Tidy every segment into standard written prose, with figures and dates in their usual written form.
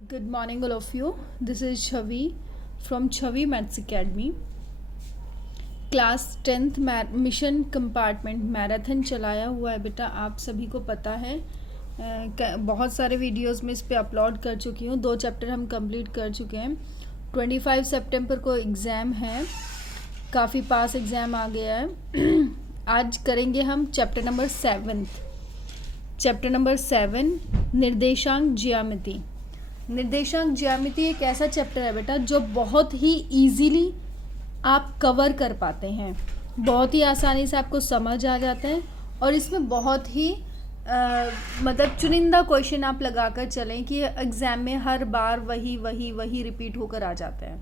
Good morning, all of you. This is Chavi from Chavi Maths Academy. Class 10th mission compartment marathon चलाया हुआ है बेटा, आप सभी को पता है। बहुत सारे वीडियोस में इस पे अपलोड कर चुकी हूँ। 2 चैप्टर हम कंप्लीट कर चुके हैं। 25 सितंबर को एग्ज़ाम है, काफ़ी पास एग्ज़ाम आ गया है। आज करेंगे हम चैप्टर नंबर 7 निर्देशांक ज्यामिति। निर्देशांक ज्यामिति एक ऐसा चैप्टर है बेटा जो बहुत ही इजीली आप कवर कर पाते हैं, बहुत ही आसानी से आपको समझ आ जाता है और इसमें बहुत ही मतलब चुनिंदा क्वेश्चन आप लगाकर चलें कि एग्ज़ाम में हर बार वही रिपीट होकर आ जाते हैं।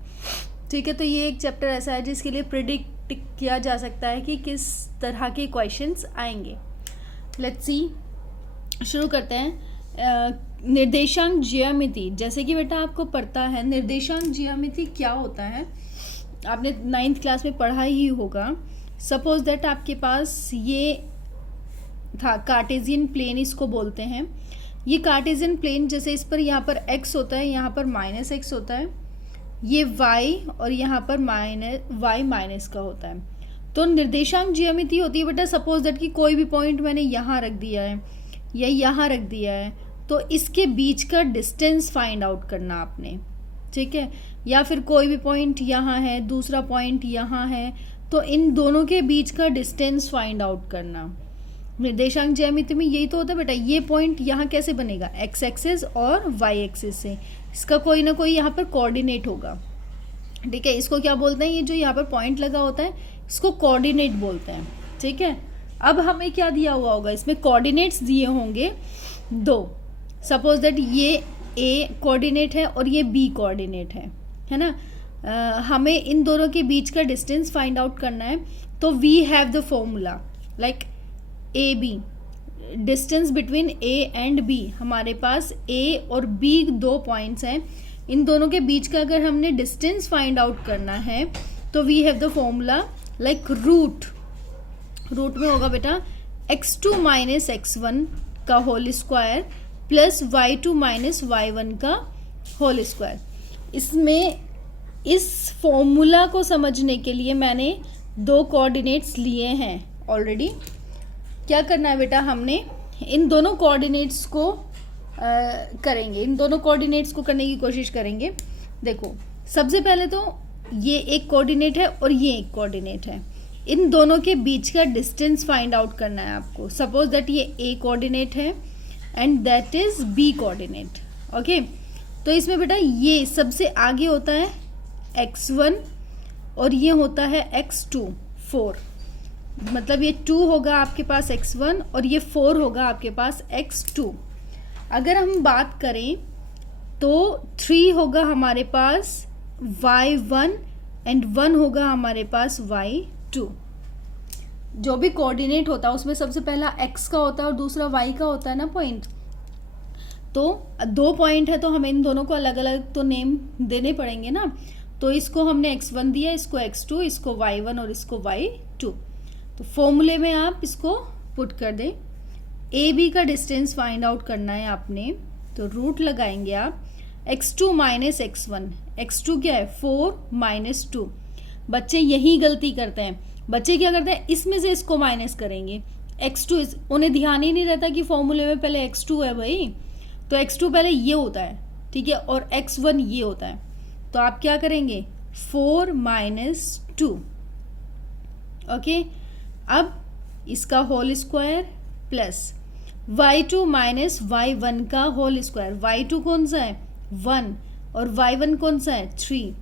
ठीक है, तो ये एक चैप्टर ऐसा है जिसके लिए प्रिडिक्ट किया जा सकता है कि किस तरह के क्वेश्चंस आएंगे। लेट्स सी, शुरू करते हैं। निर्देशांक ज्यामिति, जैसे कि बेटा आपको पता है निर्देशांक ज्यामिति क्या होता है, आपने 9th क्लास में पढ़ा ही होगा। सपोज दैट आपके पास ये था कार्टेशियन प्लेन, इसको बोलते हैं। ये कार्टेशियन प्लेन जैसे इस पर यहाँ पर x होता है, यहाँ पर -x होता है, ये y और यहाँ पर y माइनस का होता है। तो निर्देशांक ज्यामिति होती है बेटा, सपोज दैट कि कोई भी पॉइंट मैंने यहाँ रख दिया है या यहाँ रख दिया है, तो इसके बीच का डिस्टेंस फाइंड आउट करना आपने। ठीक है, या फिर कोई भी पॉइंट यहाँ है, दूसरा पॉइंट यहाँ है, तो इन दोनों के बीच का डिस्टेंस फाइंड आउट करना। निर्देशांक ज्यामिति में यही तो होता है बेटा। ये पॉइंट यहाँ कैसे बनेगा, x एक्सिस और y एक्सिस से, इसका कोई ना कोई यहाँ पर कोऑर्डिनेट होगा। ठीक है, इसको क्या बोलते हैं, ये जो यहाँ पर पॉइंट लगा होता है इसको कोऑर्डिनेट बोलते हैं। ठीक है, अब हमें क्या दिया हुआ होगा, इसमें कोऑर्डिनेट्स दिए होंगे 2। सपोज दैट ये a कोऑर्डिनेट है और ये b कोऑर्डिनेट है ना। हमें इन दोनों के बीच का डिस्टेंस फाइंड आउट करना है, तो we have the formula like A B, distance between a and b। हमारे पास a और b 2 पॉइंट्स हैं, इन दोनों के बीच का अगर हमने डिस्टेंस फाइंड आउट करना है तो we have the formula like root में होगा बेटा x2 माइनस x1 का whole square plus y2 minus y1 का होल स्क्वायर। इसमें इस फॉर्मूला को समझने के लिए मैंने 2 कोऑर्डिनेट्स लिए हैं ऑलरेडी। क्या करना है बेटा, हमने इन दोनों कोऑर्डिनेट्स को करेंगे, इन दोनों कोऑर्डिनेट्स को करने की कोशिश करेंगे। देखो, सबसे पहले तो ये एक कोऑर्डिनेट है और ये एक कोऑर्डिनेट है, इन दोनों के बीच का डिस्टेंस फाइंड आउट करना है आपको। सपोज दैट ये ए कोऑर्डिनेट है and that is B coordinate. Okay, तो इसमें बेटा ये सबसे आगे होता है x1 और ये होता है x2 4, मतलब ये 2 होगा आपके पास x1 और ये 4 होगा आपके पास x2। अगर हम बात करें तो 3 होगा हमारे पास y1 एंड 1 होगा हमारे पास y2। जो भी कोऑर्डिनेट होता है उसमें सबसे पहला x का होता है और दूसरा y का होता है ना पॉइंट। तो 2 पॉइंट है तो हमें इन दोनों को अलग अलग तो नेम देने पड़ेंगे ना। तो इसको हमने x1 दिया, इसको x2, इसको y1 और इसको y2। तो फॉर्मूले में आप इसको पुट कर दें। ए बी का डिस्टेंस फाइंड आउट करना है आपने, तो रूट लगाएंगे आप x2 माइनस x1। x2 क्या है, 4 माइनस 2। बच्चे यही गलती करते हैं। बच्चे क्या करते हैं, इसमें से इसको माइनस करेंगे x2। उन्हें ध्यान ही नहीं रहता कि फॉर्मूले में पहले x2 है भाई, तो x2 पहले ये होता है, ठीक है, और x1 ये होता है। तो आप क्या करेंगे, 4 माइनस 2। ओके, अब इसका whole square plus y2 minus y1 का होल स्क्वायर। y2 कौन सा है, 1, और y1 कौन सा है, 3,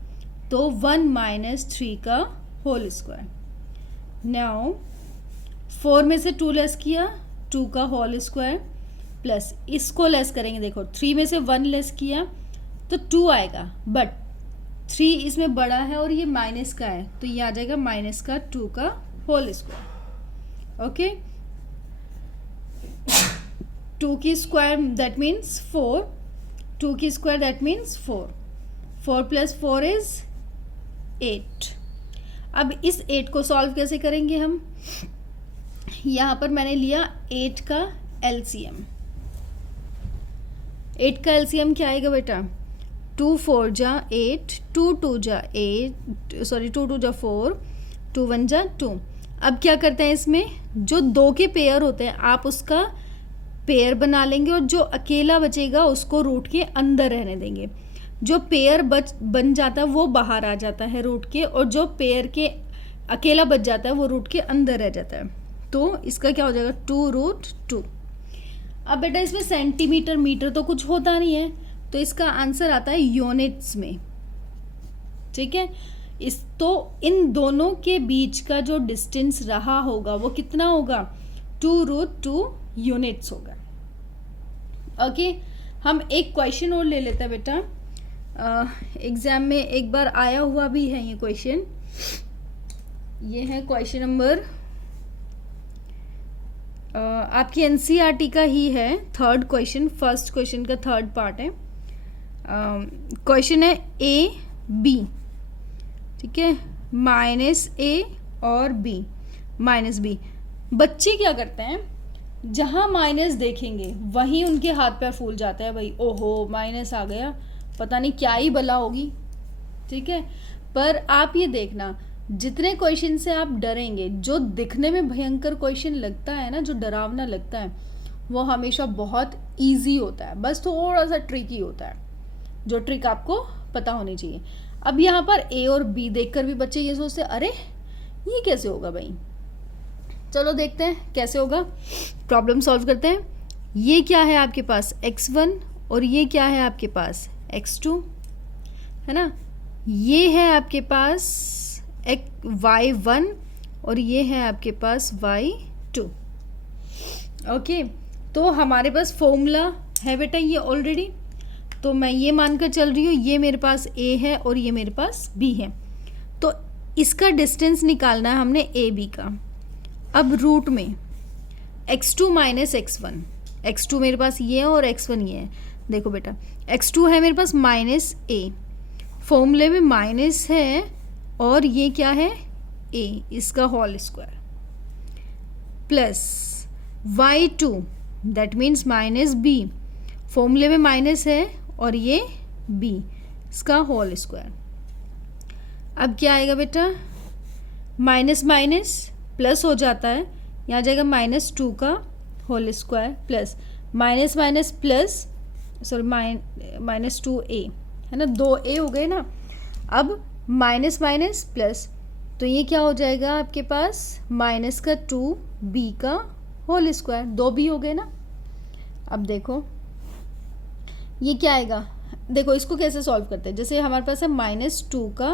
तो 1 माइनस 3 का होल स्क्वायर। नाउ 4 में से 2 लेस किया, 2 का होल स्क्वायर प्लस इसको लेस करेंगे। देखो 3 में से 1 लेस किया तो 2 आएगा, बट 3 इसमें बड़ा है और ये माइनस का है, तो ये आ जाएगा माइनस का 2 का होल स्क्वायर। ओके, 2 की स्क्वायर दैट मीन्स 4, 2 की square that means 4, 4 plus 4 is 8। अब इस 8 को सॉल्व कैसे करेंगे हम, यहाँ पर मैंने लिया 8 का एलसीएम। 8 का एलसीएम क्या आएगा बेटा, 2 4 जा 8, 2 2 जा 8, सॉरी 2 2 जा 4, 2 1 जा 2। अब क्या करते हैं, इसमें जो 2 के पेयर होते हैं आप उसका पेयर बना लेंगे और जो अकेला बचेगा उसको रूट के अंदर रहने देंगे। जो पेयर बन जाता है वो बाहर आ जाता है रूट के, और जो पेयर के अकेला बच जाता है वो रूट के अंदर रह जाता है। तो इसका क्या हो जाएगा, 2√2। अब बेटा इसमें सेंटीमीटर मीटर तो कुछ होता नहीं है, तो इसका आंसर आता है यूनिट्स में। ठीक है, इस तो इन दोनों के बीच का जो डिस्टेंस रहा होगा वो कितना होगा, 2√2 यूनिट्स होगा। ओके, हम एक क्वेश्चन और ले लेते हैं बेटा, एग्जाम में एक बार आया हुआ भी है ये क्वेश्चन। ये है क्वेश्चन नंबर, आपकी एनसीईआरटी का ही है, थर्ड क्वेश्चन, फर्स्ट क्वेश्चन का थर्ड पार्ट है। क्वेश्चन है ए बी, ठीक है, -a और b, -b। बच्चे क्या करते हैं, जहाँ माइनस देखेंगे वहीं उनके हाथ पैर फूल जाता है, भाई ओहो माइनस आ गया, पता नहीं क्या ही बला होगी। ठीक है, पर आप ये देखना, जितने क्वेश्चन से आप डरेंगे, जो दिखने में भयंकर क्वेश्चन लगता है ना, जो डरावना लगता है, वो हमेशा बहुत इजी होता है, बस थोड़ा सा ट्रिकी होता है, जो ट्रिक आपको पता होनी चाहिए। अब यहाँ पर ए और बी देखकर भी बच्चे ये सोचते हैं, अरे ये कैसे होगा भाई। चलो देखते हैं कैसे होगा, प्रॉब्लम सॉल्व करते हैं। ये क्या है आपके पास, x1, और ये क्या है आपके पास, x2, है ना। ये है आपके पास y1 और ये है आपके पास y2। ओके, तो हमारे पास फॉर्मूला है बेटा ये ऑलरेडी, तो मैं ये मानकर चल रही हूँ ये मेरे पास a है और ये मेरे पास b है। तो इसका डिस्टेंस निकालना है हमने ए बी का। अब रूट में x2 - x1, x2 मेरे पास ये है और x1 ये है। देखो बेटा x2 है मेरे पास -a, फॉर्मूले में माइनस है, और ये क्या है a, इसका whole square, plus y2 that means -b, फॉर्मूले में माइनस है और ये b, इसका होल स्क्वायर। अब क्या आएगा बेटा, माइनस माइनस प्लस हो जाता है, यहाँ जाएगा -2 का whole square, plus minus minus plus, sorry -2a, है ना, 2a हो गए ना। अब माइनस माइनस प्लस, तो ये क्या हो जाएगा आपके पास, माइनस का 2b का होल स्क्वायर, 2b हो गए ना। अब देखो ये क्या आएगा, देखो इसको कैसे सॉल्व करते हैं, जैसे हमारे पास है -2 का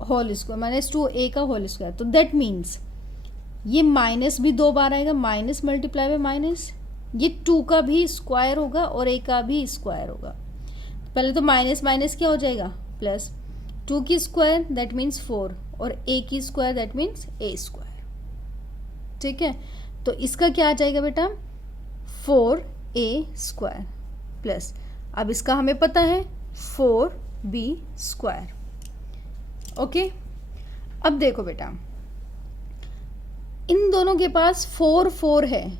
होल स्क्वायर, -2a का होल स्क्वायर, तो दैट मीन्स ये माइनस भी 2 बार आएगा, माइनस मल्टीप्लाई बाय माइनस, ये 2 का भी स्क्वायर होगा और a का भी स्क्वायर होगा। पहले तो माइनस माइनस क्या हो जाएगा, प्लस 2 की स्क्वायर दैट मीन्स 4, और a की square that means a square. ठीक है, तो इसका क्या आ जाएगा बेटा, 4a स्क्वायर, प्लस अब इसका हमें पता है 4b स्क्वायर। ओके, अब देखो बेटा इन दोनों के पास 4 4 है,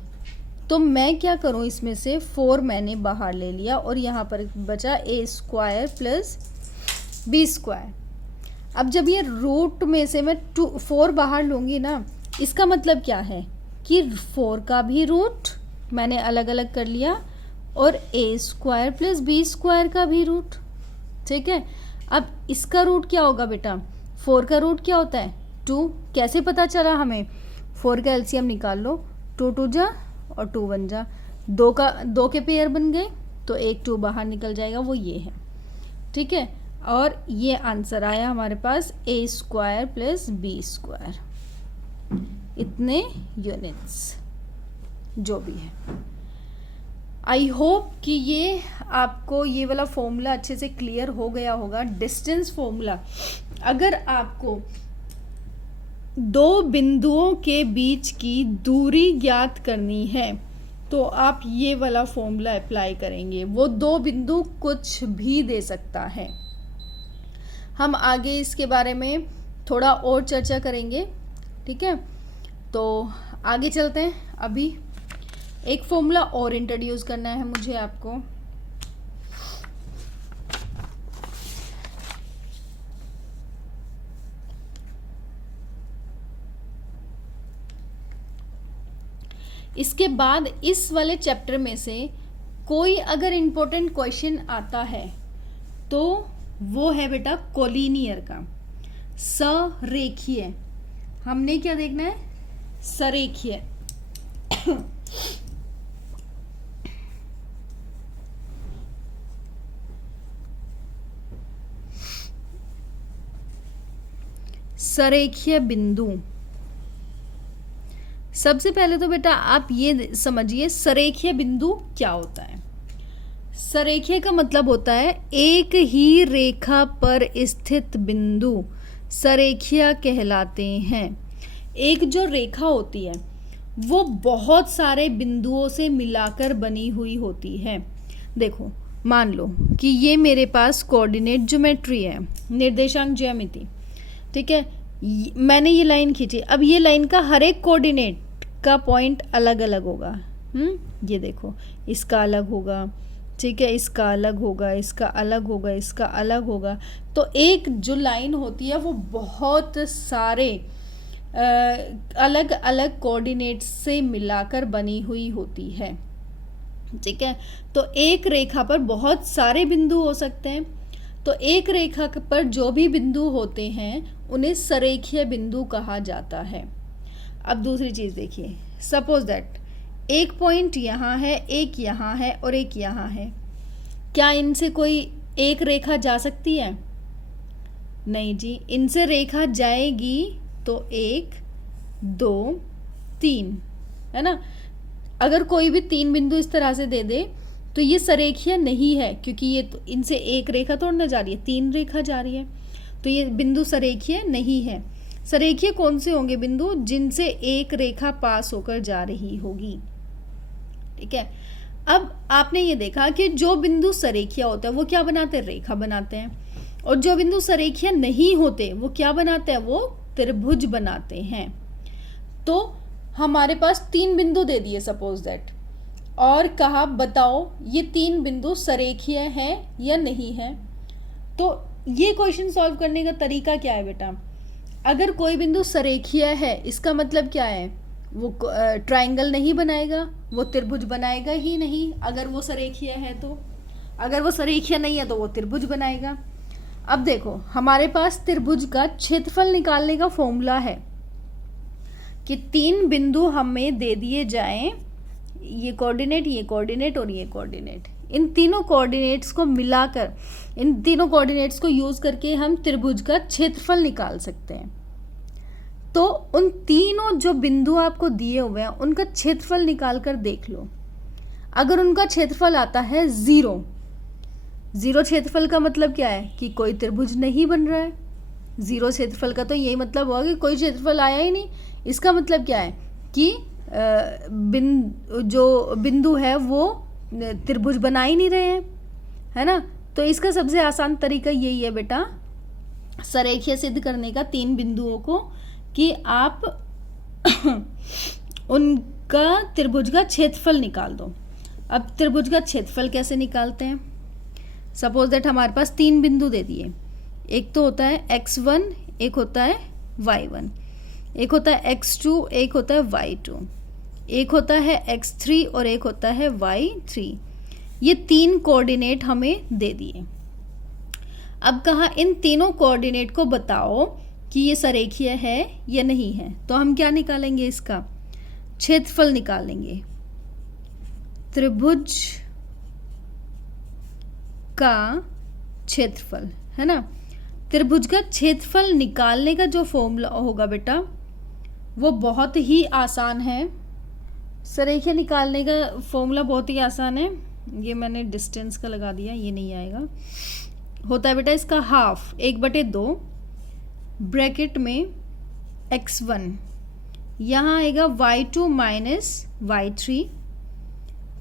तो मैं क्या करूं, इसमें से 4 मैंने बाहर ले लिया और यहाँ पर बचा a square plus b square. अब जब ये रूट में से मैं 4 बाहर लूँगी ना, इसका मतलब क्या है कि 4 का भी रूट मैंने अलग अलग कर लिया और a square plus b square का भी रूट। ठीक है, अब इसका रूट क्या होगा बेटा, 4 का रूट क्या होता है 2, कैसे पता चला हमें, 4 का एलसीएम निकाल लो, 2 2 जा और 2 1 जा, 2 के पेयर बन गए, तो एक 2 बाहर निकल जाएगा, वो ये है। ठीक है, और ये आंसर आया हमारे पास a square plus b square, इतने यूनिट्स जो भी है। आई होप कि ये आपको ये वाला फॉर्मूला अच्छे से क्लियर हो गया होगा। डिस्टेंस फॉर्मूला, अगर आपको 2 बिंदुओं के बीच की दूरी ज्ञात करनी है तो आप ये वाला फॉर्मूला अप्लाई करेंगे। वो 2 बिंदु कुछ भी दे सकता है। हम आगे इसके बारे में थोड़ा और चर्चा करेंगे। ठीक है, तो आगे चलते हैं। अभी एक फॉर्मूला और इंट्रोड्यूस करना है मुझे आपको। इसके बाद इस वाले चैप्टर में से कोई अगर इम्पोर्टेंट क्वेश्चन आता है तो वो है बेटा कोलिनियर का, सरेखीय। हमने क्या देखना है? सरेखीय। सरेखीय बिंदु। सबसे पहले तो बेटा आप ये समझिए सरेखीय बिंदु क्या होता है। सरेखीय का मतलब होता है एक ही रेखा पर स्थित बिंदु सरेखीय कहलाते हैं। एक जो रेखा होती है वो बहुत सारे बिंदुओं से मिलाकर बनी हुई होती है। देखो मान लो कि ये मेरे पास कोऑर्डिनेट ज्योमेट्री है, निर्देशांक ज्यामिति, ठीक है। मैंने ये लाइन खींची, अब ये लाइन का हर एक कोऑर्डिनेट का पॉइंट अलग अलग होगा। ये देखो इसका अलग होगा, ठीक है, इसका अलग होगा, इसका अलग होगा, इसका अलग होगा। तो एक जो लाइन होती है वो बहुत सारे अलग अलग कोऑर्डिनेट्स से मिलाकर बनी हुई होती है, ठीक है। तो एक रेखा पर बहुत सारे बिंदु हो सकते हैं। तो एक रेखा पर जो भी बिंदु होते हैं उन्हें सरेखीय बिंदु कहा जाता है। अब दूसरी चीज़ देखिए, सपोज दैट एक पॉइंट यहाँ है, एक यहाँ है और एक यहाँ है। क्या इनसे कोई एक रेखा जा सकती है? नहीं जी, इनसे रेखा जाएगी तो 1 2 3, है ना। अगर कोई भी 3 बिंदु इस तरह से दे दे तो ये सरेखीय नहीं है, क्योंकि ये तो इनसे एक रेखा तोड़ने जा रही है, 3 रेखा जा रही है, तो ये बिंदु सरेखीय नहीं है। सरेखीय कौन से होंगे बिंदु? जिनसे एक रेखा पास होकर जा रही होगी, ठीक है। अब आपने ये देखा कि जो बिंदु सरेखीय होता है वो क्या बनाते हैं? रेखा बनाते हैं। और जो बिंदु सरेखीय नहीं होते वो क्या बनाते हैं? वो त्रिभुज बनाते हैं। तो हमारे पास 3 बिंदु दे दिए सपोज दैट, और कहा बताओ ये 3 बिंदु सरेखीय हैं या नहीं है। तो ये क्वेश्चन सॉल्व करने का तरीका क्या है बेटा? अगर कोई बिंदु सरेखीय है इसका मतलब क्या है? वो ट्रायंगल नहीं बनाएगा, वो त्रिभुज बनाएगा ही नहीं अगर वो सरेखीय है तो। अगर वो सरेखीय नहीं है तो वो त्रिभुज बनाएगा। अब देखो हमारे पास त्रिभुज का क्षेत्रफल निकालने का फॉर्मूला है कि 3 बिंदु हमें दे दिए जाएं, ये कोऑर्डिनेट और ये कोऑर्डिनेट। इन तीनों कोऑर्डिनेट्स को मिलाकर, इन तीनों कोऑर्डिनेट्स को यूज करके हम त्रिभुज का क्षेत्रफल निकाल सकते हैं। तो उन तीनों जो बिंदु आपको दिए हुए हैं उनका क्षेत्रफल निकाल कर देख लो। अगर उनका क्षेत्रफल आता है 0 क्षेत्रफल का मतलब क्या है? कि कोई त्रिभुज नहीं बन रहा है। 0 क्षेत्रफल का तो यही मतलब हुआ कि कोई क्षेत्रफल आया ही नहीं। इसका मतलब क्या है? कि जो बिंदु है वो त्रिभुज बना ही नहीं रहे हैं, है ना। तो इसका सबसे आसान तरीका यही है बेटा, सरेखीय सिद्ध करने का 3 बिंदुओं को, कि आप उनका त्रिभुज का क्षेत्रफल निकाल दो। अब त्रिभुज का क्षेत्रफल कैसे निकालते हैं? सपोज दैट हमारे पास 3 बिंदु दे दिए, एक तो होता है x1, एक होता है y1, एक होता है x2, एक होता है y2, एक होता है x3 और एक होता है y3। ये 3 कोऑर्डिनेट हमें दे दिए। अब कहा इन तीनों कोऑर्डिनेट को बताओ कि ये सरेखीय है या नहीं है। तो हम क्या निकालेंगे? इसका क्षेत्रफल निकालेंगे। त्रिभुज का क्षेत्रफल, है ना। त्रिभुज का क्षेत्रफल निकालने का जो फॉर्मूला होगा बेटा वो बहुत ही आसान है। सरेखीय निकालने का फॉर्मूला बहुत ही आसान है। ये मैंने डिस्टेंस का लगा दिया, ये नहीं आएगा। होता है बेटा इसका हाफ, 1/2 ब्रैकेट में x1, यहाँ आएगा y2 minus y3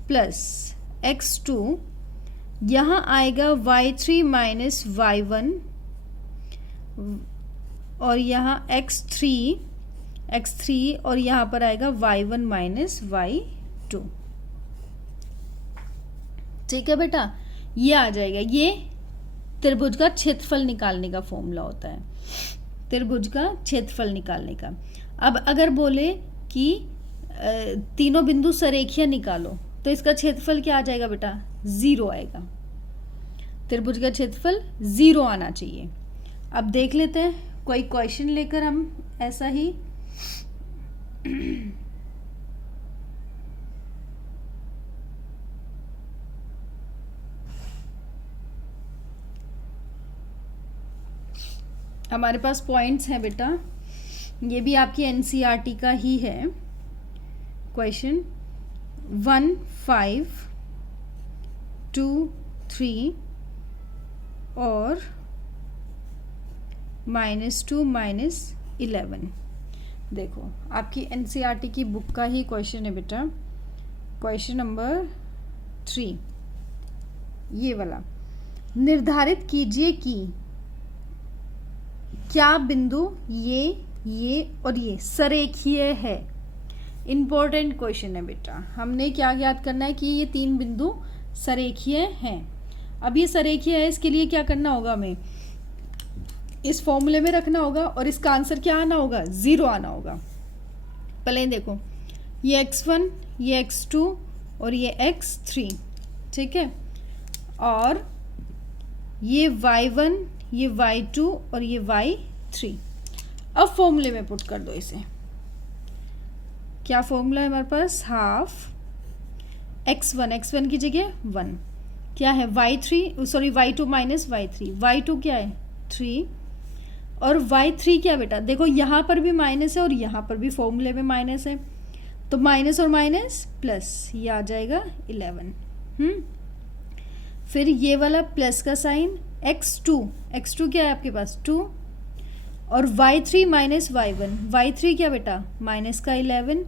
plus x2, यहाँ आएगा y3 माइनस y1 और यहाँ x3 और यहाँ पर आएगा y1 माइनस y2। ठीक है बेटा, ये आ जाएगा। ये त्रिभुज का क्षेत्रफल निकालने का फॉर्मूला होता है, त्रिभुज का क्षेत्रफल निकालने का। अब अगर बोले कि तीनों बिंदु सरेखीय निकालो, तो इसका क्षेत्रफल क्या आ जाएगा बेटा? 0 आएगा। त्रिभुज का क्षेत्रफल 0 आना चाहिए। अब देख लेते हैं कोई क्वेश्चन लेकर हम ऐसा ही। हमारे पास पॉइंट्स हैं बेटा, ये भी आपकी एनसीईआरटी का ही है। क्वेश्चन 1, 5, 2, 3 और -2, -11। देखो आपकी एनसीईआरटी की बुक का ही क्वेश्चन है बेटा। क्वेश्चन नंबर 3 ये वाला, निर्धारित कीजिए कि क्या बिंदु ये और ये सरेखीय है। इम्पोर्टेंट क्वेश्चन है बेटा। हमने क्या ज्ञात करना है कि ये 3 बिंदु सरेखीय हैं। अब ये सरेखीय है, इसके लिए क्या करना होगा? हमें इस फॉर्मूले में रखना होगा और इसका आंसर क्या आना होगा? 0 आना होगा। पहले देखो, ये x1, ये x2 और ये x3, ठीक है, और ये y1, ये y2 और ये y3। अब फॉर्मूले में पुट कर दो इसे। क्या फॉर्मूला है हमारे पास? हाफ x1 की जगह 1, क्या है y2 माइनस y3, y2 क्या है 3 और y3 क्या बेटा? देखो यहाँ पर भी माइनस है और यहाँ पर भी फॉर्मूले में माइनस है, तो माइनस और माइनस प्लस, ये आ जाएगा 11। फिर ये वाला प्लस का साइन, x2 क्या है आपके पास? 2 और y3 माइनस y3 क्या बेटा? माइनस का 11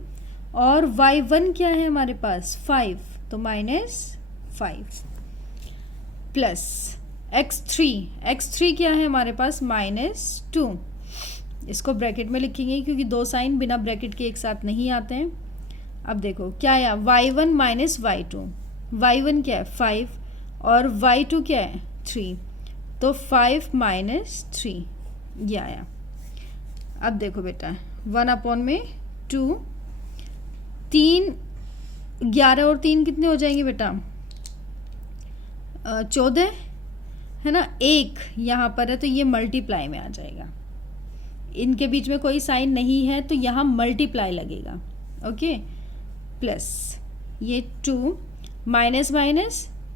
और y1 क्या है हमारे पास? 5, तो -5 प्लस x3 क्या है हमारे पास? -2। इसको ब्रैकेट में लिखेंगे क्योंकि 2 साइन बिना ब्रैकेट के एक साथ नहीं आते हैं। अब देखो क्या आया? y1 माइनस y2, y1 क्या है? 5 और y2 क्या है? 3, तो 5 - 3 ये आया। अब देखो बेटा 1/2, 3, 11 और 3 कितने हो जाएंगे बेटा? 14 है ना। 1 यहाँ पर है तो ये मल्टीप्लाई में आ जाएगा। इनके बीच में कोई साइन नहीं है तो यहाँ मल्टीप्लाई लगेगा। ओके, प्लस ये 2 माइनस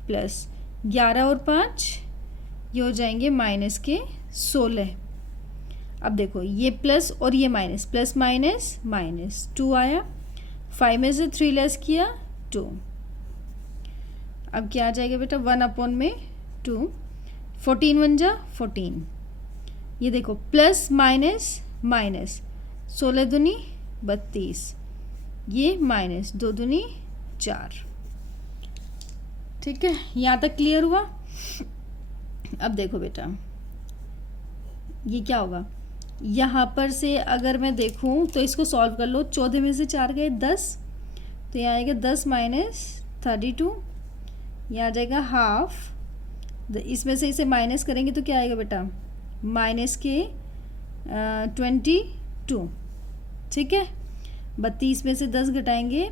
प्लस 11 और 5 ये हो जाएंगे माइनस के 16। अब देखो ये प्लस और ये माइनस, प्लस माइनस 2 आया, 5 में से 3 लेस किया 2। अब क्या आ जाएगा बेटा? 1/2, 14 1 जा 14। ये देखो प्लस माइनस 16 दूनी 32, ये माइनस 2 दूनी 4। ठीक है, यहाँ तक क्लियर हुआ। अब देखो बेटा ये क्या होगा? यहाँ पर से अगर मैं देखूँ तो इसको सॉल्व कर लो। 14 में से 4 गए 10, तो यहाँ आएगा 10 - 32, ये आ जाएगा हाफ। इसमें से इसे माइनस करेंगे तो क्या आएगा बेटा? माइनस के 22। ठीक है, 32 में से 10 घटाएंगे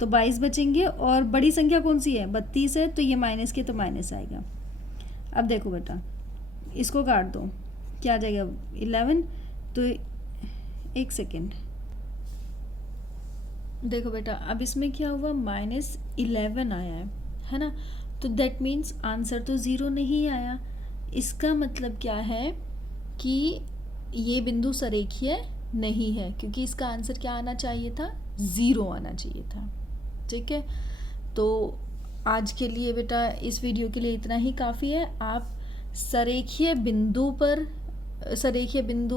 तो 22 बचेंगे और बड़ी संख्या कौन सी है? 32 है, तो ये माइनस के तो माइनस आएगा। अब देखो बेटा इसको काट दो, क्या आ जाएगा? 11। तो एक सेकेंड, देखो बेटा अब इसमें क्या हुआ? -11 आया है ना, तो दैट मीन्स आंसर तो 0 नहीं आया। इसका मतलब क्या है कि ये बिंदु सरेखीय नहीं है, क्योंकि इसका आंसर क्या आना चाहिए था? 0 आना चाहिए था। ठीक है, तो आज के लिए बेटा इस वीडियो के लिए इतना ही काफ़ी है। आप सरेखीय बिंदु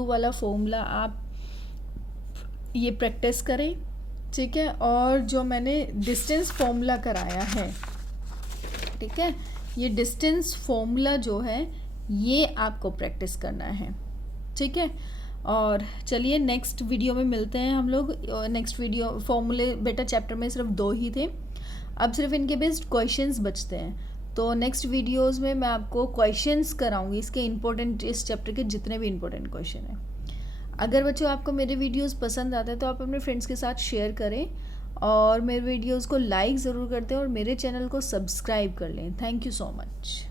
वाला फॉर्मूला आप ये प्रैक्टिस करें। ठीक है, और जो मैंने डिस्टेंस फॉर्मूला कराया है, ठीक है, ये डिस्टेंस फॉर्मूला जो है ये आपको प्रैक्टिस करना है। ठीक है, और चलिए नेक्स्ट वीडियो में मिलते हैं हम लोग। नेक्स्ट वीडियो फॉर्मूले बेटा चैप्टर में सिर्फ 2 ही थे, अब सिर्फ इनके बेस्ड क्वेश्चंस बचते हैं। तो नेक्स्ट वीडियोस में मैं आपको क्वेश्चंस कराऊंगी, इसके इम्पोर्टेंट, इस चैप्टर के जितने भी इम्पोर्टेंट क्वेश्चन हैं। अगर बच्चों आपको मेरे वीडियोस पसंद आते हैं तो आप अपने फ्रेंड्स के साथ शेयर करें और मेरे वीडियोज़ को लाइक ज़रूर करते हैं और मेरे चैनल को सब्सक्राइब कर लें। Thank you so much.